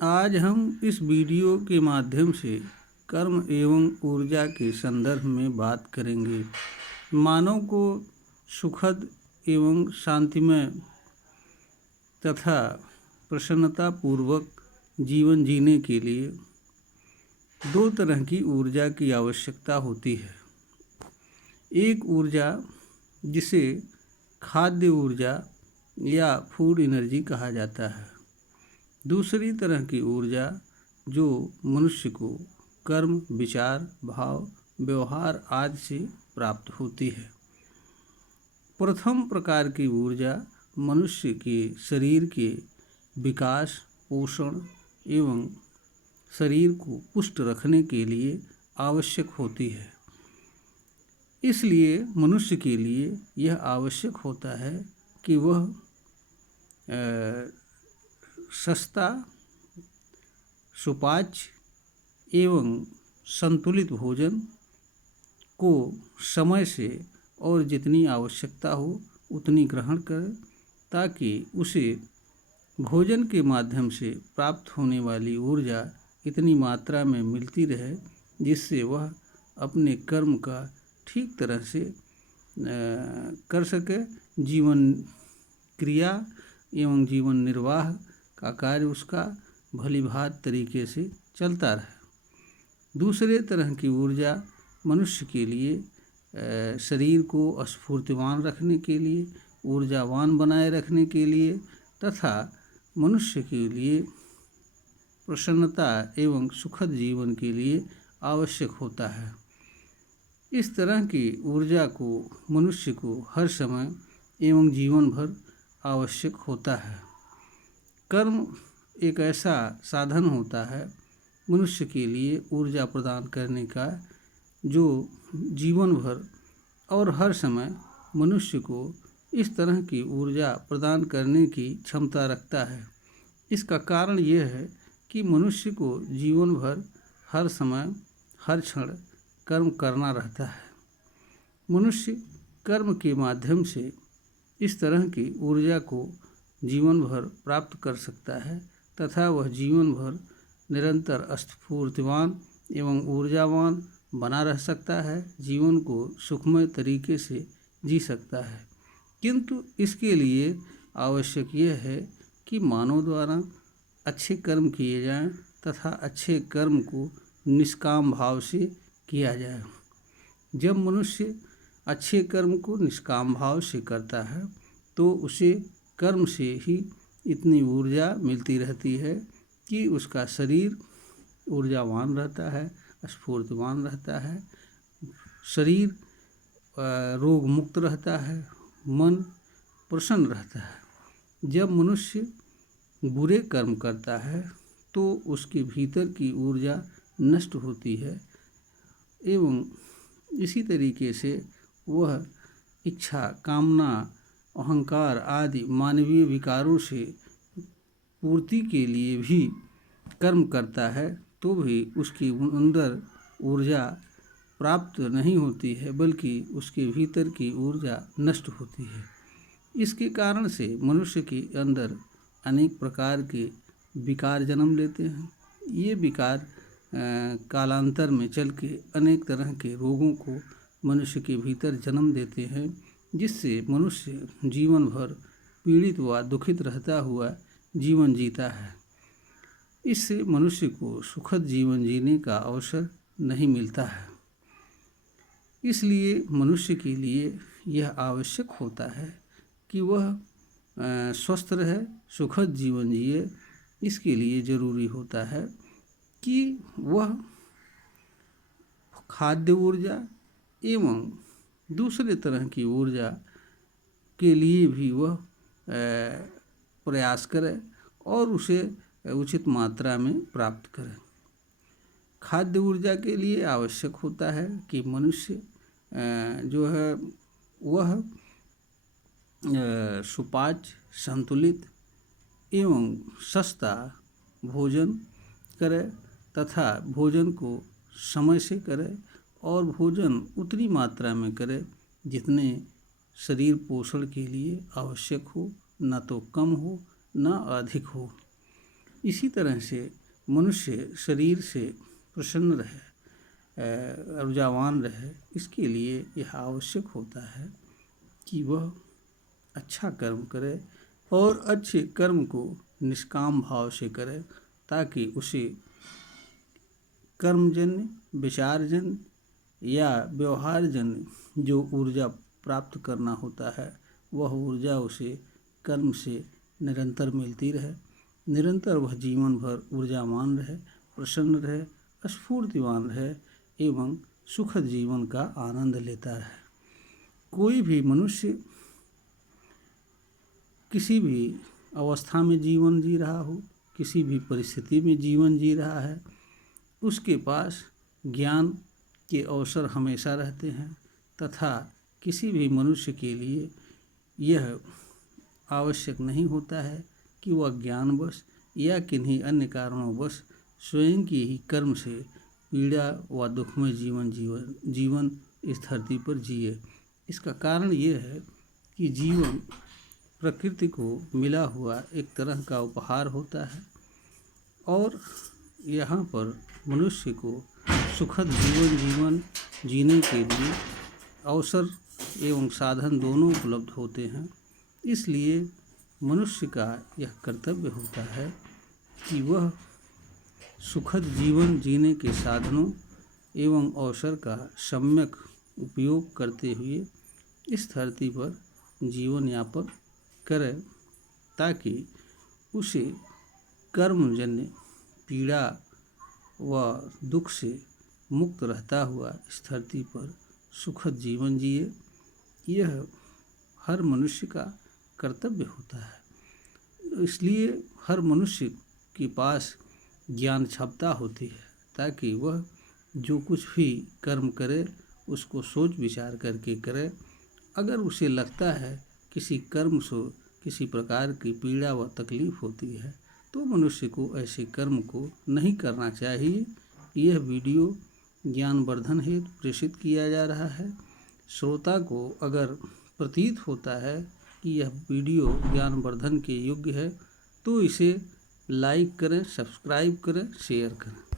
आज हम इस वीडियो के माध्यम से कर्म एवं ऊर्जा के संदर्भ में बात करेंगे। मानव को सुखद एवं शांतिमय तथा प्रसन्नतापूर्वक जीवन जीने के लिए दो तरह की ऊर्जा की आवश्यकता होती है। एक ऊर्जा जिसे खाद्य ऊर्जा या फूड एनर्जी कहा जाता है। दूसरी तरह की ऊर्जा जो मनुष्य को कर्म, विचार, भाव, व्यवहार आदि से प्राप्त होती है। प्रथम प्रकार की ऊर्जा मनुष्य के शरीर के विकास, पोषण एवं शरीर को पुष्ट रखने के लिए आवश्यक होती है। इसलिए मनुष्य के लिए यह आवश्यक होता है कि वह सस्ता, सुपाच्य एवं संतुलित भोजन को समय से और जितनी आवश्यकता हो उतनी ग्रहण करें, ताकि उसे भोजन के माध्यम से प्राप्त होने वाली ऊर्जा इतनी मात्रा में मिलती रहे जिससे वह अपने कर्म का ठीक तरह से कर सके। जीवन क्रिया एवं जीवन निर्वाह का कार्य उसका भलीभांति तरीके से चलता रहे। दूसरे तरह की ऊर्जा मनुष्य के लिए शरीर को स्फूर्तिवान रखने के लिए, ऊर्जावान बनाए रखने के लिए तथा मनुष्य के लिए प्रसन्नता एवं सुखद जीवन के लिए आवश्यक होता है। इस तरह की ऊर्जा को मनुष्य को हर समय एवं जीवन भर आवश्यक होता है। कर्म एक ऐसा साधन होता है मनुष्य के लिए ऊर्जा प्रदान करने का, जो जीवन भर और हर समय मनुष्य को इस तरह की ऊर्जा प्रदान करने की क्षमता रखता है। इसका कारण यह है कि मनुष्य को जीवन भर हर समय हर क्षण कर्म करना रहता है। मनुष्य कर्म के माध्यम से इस तरह की ऊर्जा को जीवन भर प्राप्त कर सकता है तथा वह जीवन भर निरंतर स्फूर्तिवान एवं ऊर्जावान बना रह सकता है, जीवन को सुखमय तरीके से जी सकता है। किंतु इसके लिए आवश्यक यह है कि मानव द्वारा अच्छे कर्म किए जाएं तथा अच्छे कर्म को निष्काम भाव से किया जाए। जब मनुष्य अच्छे कर्म को निष्काम भाव से करता है तो उसे कर्म से ही इतनी ऊर्जा मिलती रहती है कि उसका शरीर ऊर्जावान रहता है, स्फूर्तिवान रहता है, शरीर रोग मुक्त रहता है, मन प्रसन्न रहता है। जब मनुष्य बुरे कर्म करता है तो उसके भीतर की ऊर्जा नष्ट होती है एवं इसी तरीके से वह इच्छा, कामना, अहंकार आदि मानवीय विकारों से पूर्ति के लिए भी कर्म करता है तो भी उसके अंदर ऊर्जा प्राप्त नहीं होती है, बल्कि उसके भीतर की ऊर्जा नष्ट होती है। इसके कारण से मनुष्य के अंदर अनेक प्रकार के विकार जन्म लेते हैं। ये विकार कालांतर में चल के अनेक तरह के रोगों को मनुष्य के भीतर जन्म देते हैं, जिससे मनुष्य जीवन भर पीड़ित व दुखित रहता हुआ जीवन जीता है। इससे मनुष्य को सुखद जीवन जीने का अवसर नहीं मिलता है। इसलिए मनुष्य के लिए यह आवश्यक होता है कि वह स्वस्थ रहे, सुखद जीवन जिए। इसके लिए ज़रूरी होता है कि वह खाद्य ऊर्जा एवं दूसरे तरह की ऊर्जा के लिए भी वह प्रयास करे और उसे उचित मात्रा में प्राप्त करे। खाद्य ऊर्जा के लिए आवश्यक होता है कि मनुष्य जो है वह सुपाच्य, संतुलित एवं सस्ता भोजन करे तथा भोजन को समय से करे और भोजन उतनी मात्रा में करे जितने शरीर पोषण के लिए आवश्यक हो, न तो कम हो न अधिक हो। इसी तरह से मनुष्य शरीर से प्रसन्न रहे, ऊर्जावान रहे, इसके लिए यह आवश्यक होता है कि वह अच्छा कर्म करे और अच्छे कर्म को निष्काम भाव से करे, ताकि उसे कर्मजन्य, विचारजन्य या व्यवहारजन्य जो ऊर्जा प्राप्त करना होता है वह ऊर्जा उसे कर्म से निरंतर मिलती रहे, निरंतर वह जीवन भर ऊर्जावान रहे, प्रसन्न रहे, स्फूर्तिवान रहे एवं सुखद जीवन का आनंद लेता रहे। कोई भी मनुष्य किसी भी अवस्था में जीवन जी रहा हो, किसी भी परिस्थिति में जीवन जी रहा है, उसके पास ज्ञान के अवसर हमेशा रहते हैं तथा किसी भी मनुष्य के लिए यह आवश्यक नहीं होता है कि वह ज्ञानवश या किन्हीं अन्य कारणों स्वयं की ही कर्म से पीड़ा व दुखमय जीवन इस धरती पर जिए। इसका कारण ये है कि जीवन प्रकृति को मिला हुआ एक तरह का उपहार होता है और यहाँ पर मनुष्य को सुखद जीवन जीने के लिए अवसर एवं साधन दोनों उपलब्ध होते हैं। इसलिए मनुष्य का यह कर्तव्य होता है कि वह सुखद जीवन जीने के साधनों एवं अवसर का सम्यक उपयोग करते हुए इस धरती पर जीवन यापन करे, ताकि उसे कर्मजन्य पीड़ा व दुख से मुक्त रहता हुआ इस धरती पर सुखद जीवन जिए। यह हर मनुष्य का कर्तव्य होता है। इसलिए हर मनुष्य के पास ज्ञान क्षमता होती है, ताकि वह जो कुछ भी कर्म करे उसको सोच विचार करके करे। अगर उसे लगता है किसी कर्म से किसी प्रकार की पीड़ा व तकलीफ होती है तो मनुष्य को ऐसे कर्म को नहीं करना चाहिए। यह वीडियो ज्ञानवर्धन हेतु प्रेषित किया जा रहा है। श्रोता को अगर प्रतीत होता है कि यह वीडियो ज्ञानवर्धन के योग्य है तो इसे लाइक करें, सब्सक्राइब करें, शेयर करें।